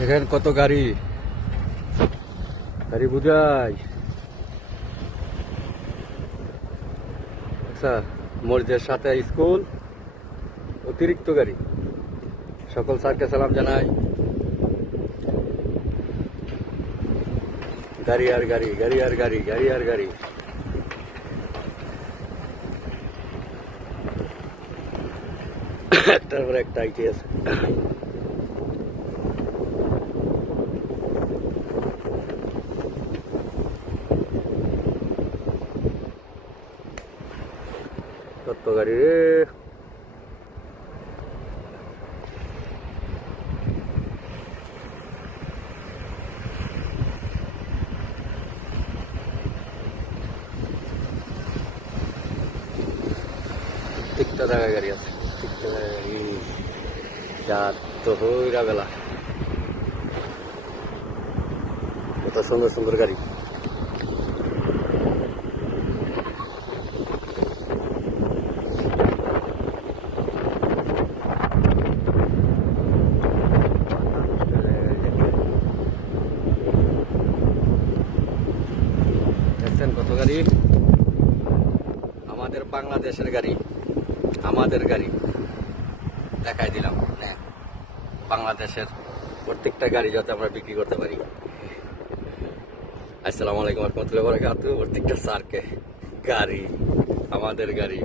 এখানে কত গাড়ি গাড়ি বুঝাই। আচ্ছা, মসজিদের সাথে স্কুল, অতিরিক্ত গাড়ি। সকল স্যারকে সালাম জানাই। গাড়ি আর গাড়ি, গাড়ি আর গাড়ি, গাড়ি আর গাড়ি। একটার পর একটা আইটি আছে। কত গাড়ি রে। প্রত্যেকটা জায়গায় গাড়ি আছে, প্রত্যেকটা জায়গায় গাড়ি। রাত তো হইরা বেলা, কত সুন্দর সুন্দর গাড়ি। দেখছেন কত গাড়ি। আমাদের বাংলাদেশের গাড়ি, আমাদের গাড়ি দেখাই দিলাম। বাংলাদেশের প্রত্যেকটা গাড়ি যাতে আমরা বিক্রি করতে পারি। আসসালামু আলাইকুম ওয়া রাহমাতুল্লাহি ওয়া বারাকাতুহু। প্রত্যেকটা স্যারকে গাড়ি, আমাদের গাড়ি।